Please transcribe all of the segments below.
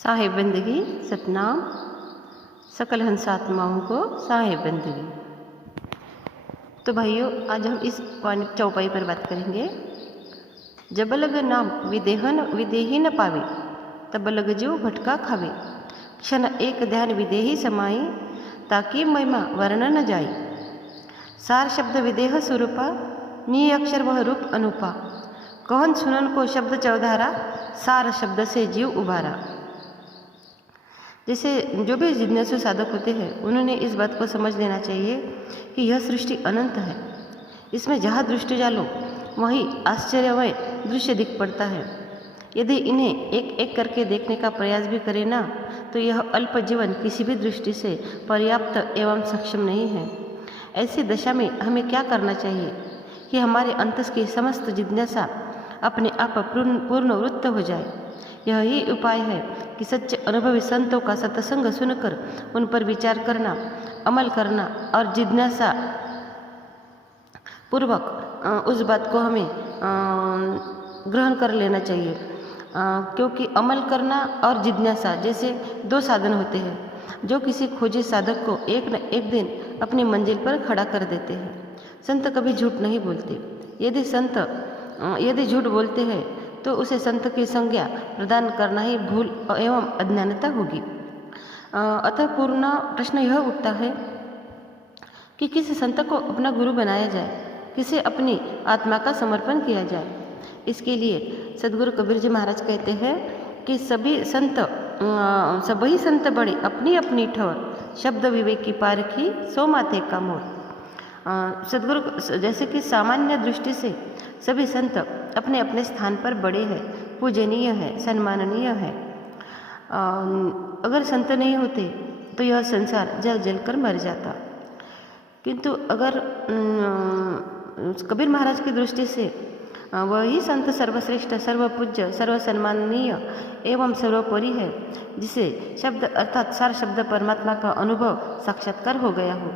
साहिब बंदगी सतनाम सकल हंसात्माओं को साहिब बंदगी। तो भाइयों, आज हम इस चौपाई पर बात करेंगे। जब लग नाम विदेही न पावे, तब लग जो भटका खावे। क्षण एक ध्यान विदेही समाई, ताकि महिमा वर्ण न जाई। सार शब्द विदेह स्वरूपा, नी अक्षर वह रूप अनुपा। कहन सुनन को शब्द चौधारा, सार शब्द से जीव उबारा। जैसे जो भी जिज्ञासु साधक होते हैं, उन्होंने इस बात को समझ लेना चाहिए कि यह सृष्टि अनंत है। इसमें जहाँ दृष्टि डालो वहीं आश्चर्यमय दृश्य दिख पड़ता है। यदि इन्हें एक एक करके देखने का प्रयास भी करें ना, तो यह अल्प जीवन किसी भी दृष्टि से पर्याप्त एवं सक्षम नहीं है। ऐसी दशा में हमें क्या करना चाहिए कि हमारे अंतस की समस्त जिज्ञासा अपने आप पूर्णवृत्त हो जाए। यही उपाय है कि सच्चे अनुभवी संतों का सत्संग सुनकर उन पर विचार करना, अमल करना और जिज्ञासा पूर्वक उस बात को हमें ग्रहण कर लेना चाहिए। क्योंकि अमल करना और जिज्ञासा जैसे दो साधन होते हैं, जो किसी खोजी साधक को एक न एक दिन अपनी मंजिल पर खड़ा कर देते हैं। संत कभी झूठ नहीं बोलते। यदि झूठ बोलते हैं तो उसे संत की संज्ञा प्रदान करना ही भूल एवं अज्ञानता होगी। अतः पूर्ण प्रश्न यह उठता है कि किस संत को अपना गुरु बनाया जाए, किसे अपनी आत्मा का समर्पण किया जाए। इसके लिए सदगुरु कबीर जी महाराज कहते हैं कि सभी संत बड़े अपनी अपनी ठोर, शब्द विवेक की पारखी सो माथे का मोर। सदगुरु जैसे कि सामान्य दृष्टि से सभी संत अपने अपने स्थान पर बड़े हैं, पूजनीय है, सम्माननीय है। अगर संत नहीं होते तो यह संसार जल जल कर मर जाता। किंतु अगर कबीर महाराज की दृष्टि से वही संत सर्वश्रेष्ठ, सर्वपूज्य, सर्वसम्माननीय एवं सर्वोपरि है, जिसे शब्द अर्थात सार शब्द परमात्मा का अनुभव साक्षात्कार हो गया हो।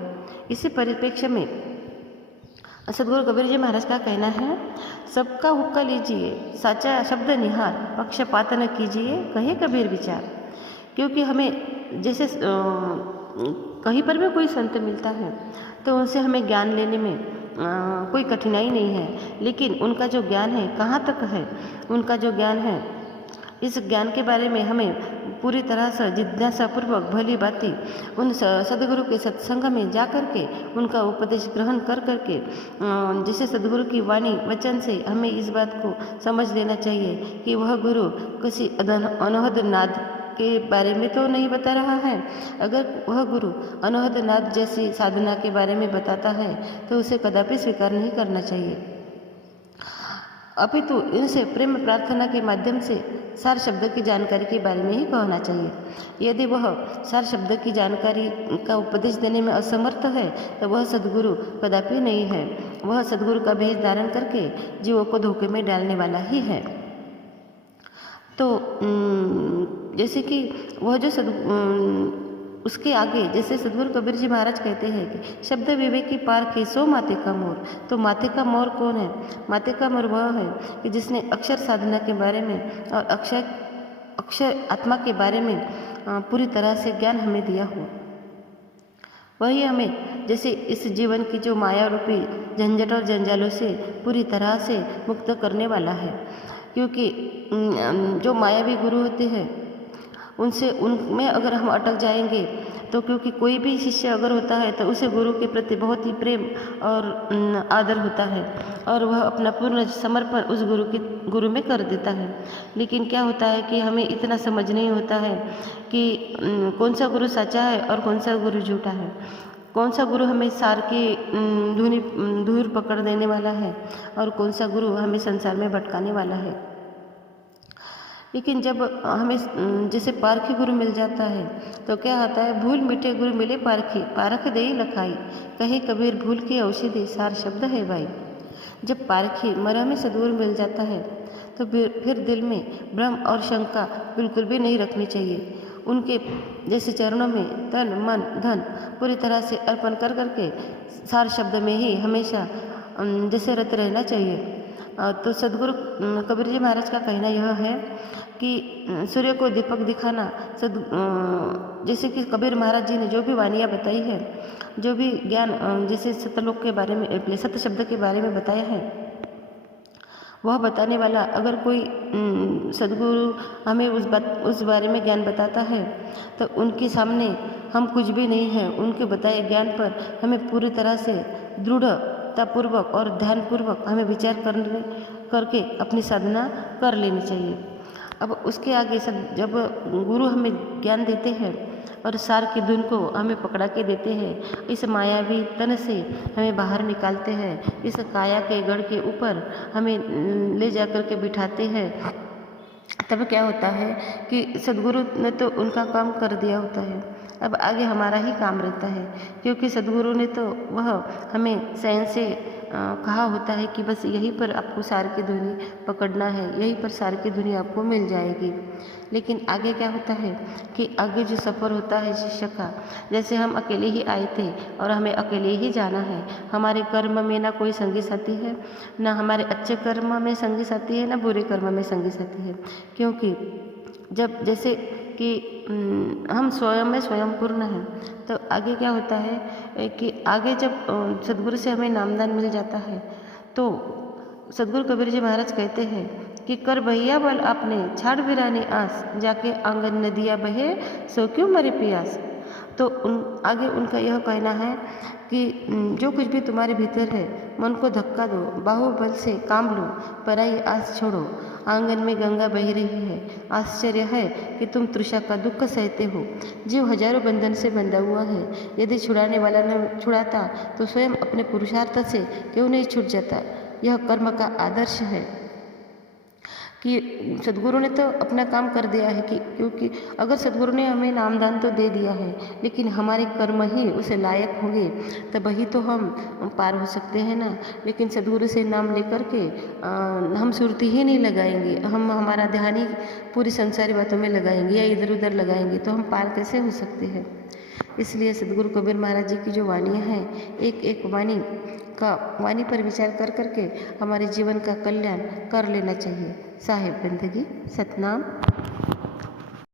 इसी परिप्रेक्ष्य में सदगुरु कबीर जी महाराज का कहना है, सबका हुक्का लीजिए, साचा शब्द निहार, पक्षपात न कीजिए, कहे कबीर विचार। क्योंकि हमें जैसे कहीं पर भी कोई संत मिलता है तो उनसे हमें ज्ञान लेने में कोई कठिनाई नहीं है। लेकिन उनका जो ज्ञान है कहाँ तक है, उनका जो ज्ञान है, इस ज्ञान के बारे में हमें पूरी तरह से जिज्ञासापूर्वक भली बाती उन सदगुरु के सत्संग में जा कर के उनका उपदेश ग्रहण कर करके जैसे सदगुरु की वाणी वचन से हमें इस बात को समझ लेना चाहिए कि वह गुरु किसी अनहद नाद के बारे में तो नहीं बता रहा है। अगर वह गुरु अनहद नाद जैसी साधना के बारे में बताता है तो उसे कदापि स्वीकार नहीं करना चाहिए, अपितु इनसे प्रेम प्रार्थना के माध्यम से सार शब्द की जानकारी के बारे में ही कहना चाहिए। यदि वह सार शब्द की जानकारी का उपदेश देने में असमर्थ है तो वह सदगुरु कदापि नहीं है। वह सदगुरु का भेष धारण करके जीवों को धोखे में डालने वाला ही है। तो जैसे कि वह जो उसके आगे जैसे सदगुरु कबीर जी महाराज कहते हैं कि शब्द विवेक की पारखी सो माथे का मोर। तो माथे का मोर कौन है? माथे का मोर वह है कि जिसने अक्षर साधना के बारे में और अक्षर आत्मा के बारे में पूरी तरह से ज्ञान हमें दिया हो। वही हमें जैसे इस जीवन की जो माया रूपी झंझट और जंजालों से पूरी तरह से मुक्त करने वाला है। क्योंकि जो मायावी गुरु होते हैं उनमें अगर हम अटक जाएंगे तो क्योंकि कोई भी शिष्य अगर होता है तो उसे गुरु के प्रति बहुत ही प्रेम और आदर होता है और वह अपना पूर्ण समर्पण उस गुरु में कर देता है। लेकिन क्या होता है कि हमें इतना समझ नहीं होता है कि कौन सा गुरु सच्चा है और कौन सा गुरु झूठा है, कौन सा गुरु हमें सार की धूल पकड़ देने वाला है और कौन सा गुरु हमें संसार में भटकाने वाला है। लेकिन जब हमें जैसे पारखी गुरु मिल जाता है तो क्या होता है, भूल मिटे गुरु मिले पारखी, पारख दे लखाई, कहे कबीर भूल की औषधि, सार शब्द है भाई। जब पारखी मरहमी सदगुरु मिल जाता है तो फिर दिल में भ्रम और शंका बिल्कुल भी नहीं रखनी चाहिए। उनके जैसे चरणों में तन मन धन पूरी तरह से अर्पण कर करके सार शब्द में ही हमेशा जैसे रत रहना चाहिए। तो सदगुरु कबीर जी महाराज का कहना यह है कि सूर्य को दीपक दिखाना जैसे कि कबीर महाराज जी ने जो भी वानियाँ बताई है, जो भी ज्ञान जैसे सतलोक के बारे में, सत शब्द के बारे में बताया है, वह बताने वाला अगर कोई सदगुरु हमें उस बारे में ज्ञान बताता है तो उनके सामने हम कुछ भी नहीं है। उनके बताए ज्ञान पर हमें पूरी तरह से दृढ़तापूर्वक और ध्यानपूर्वक हमें विचार करके अपनी साधना कर लेनी चाहिए। अब उसके आगे जब गुरु हमें ज्ञान देते हैं और सार की धुन को हमें पकड़ा के देते हैं, इस मायावी तन से हमें बाहर निकालते हैं, इस काया के गढ़ के ऊपर हमें ले जाकर के बिठाते हैं, तब क्या होता है कि सदगुरु ने तो उनका काम कर दिया होता है। अब आगे हमारा ही काम रहता है, क्योंकि सदगुरु ने तो वह हमें स्वयं से कहा होता है कि बस यहीं पर आपको सार की धुनी पकड़ना है, यहीं पर सार की धुनी आपको मिल जाएगी। लेकिन आगे क्या होता है कि आगे जो सफ़र होता है शिष्य का, जैसे हम अकेले ही आए थे और हमें अकेले ही जाना है। हमारे कर्म में ना कोई संगी साथी है, ना हमारे अच्छे कर्म में संगी साथी है, ना बुरे कर्म में संगी साथी है। क्योंकि जब जैसे कि हम स्वयं में स्वयं पूर्ण हैं, तो आगे क्या होता है कि आगे जब सदगुरु से हमें नामदान मिल जाता है तो सदगुरु कबीर जी महाराज कहते हैं कि कर भैया बल आपने छाड़ बिरानी आस, जाके आंगन नदिया बहे सो क्यों मरे प्यास। तो आगे उनका यह कहना है कि जो कुछ भी तुम्हारे भीतर है मन को धक्का दो, बाहुबल से काम लो, पराई आस छोड़ो, आंगन में गंगा बह रही है। आश्चर्य है कि तुम तृषा का दुख सहते हो। जीव हजारों बंधन से बंधा हुआ है, यदि छुड़ाने वाला न छुड़ाता तो स्वयं अपने पुरुषार्थ से क्यों नहीं छूट जाता। यह कर्म का आदर्श है कि सदगुरु ने तो अपना काम कर दिया है कि क्योंकि अगर सदगुरु ने हमें नामदान तो दे दिया है, लेकिन हमारे कर्म ही उसे लायक होंगे तब ही तो हम पार हो सकते हैं ना। लेकिन सदगुरु से नाम लेकर के हम सुरती ही नहीं लगाएंगे, हम हमारा ध्यान ही पूरी संसारी बातों में लगाएंगे या इधर उधर लगाएंगे, तो हम पार कैसे हो सकते हैं। इसलिए सदगुरु कबीर महाराज जी की जो वाणियाँ हैं, एक एक वाणी पर विचार कर करके हमारे जीवन का कल्याण कर लेना चाहिए। साहेब बंदगी सतनाम।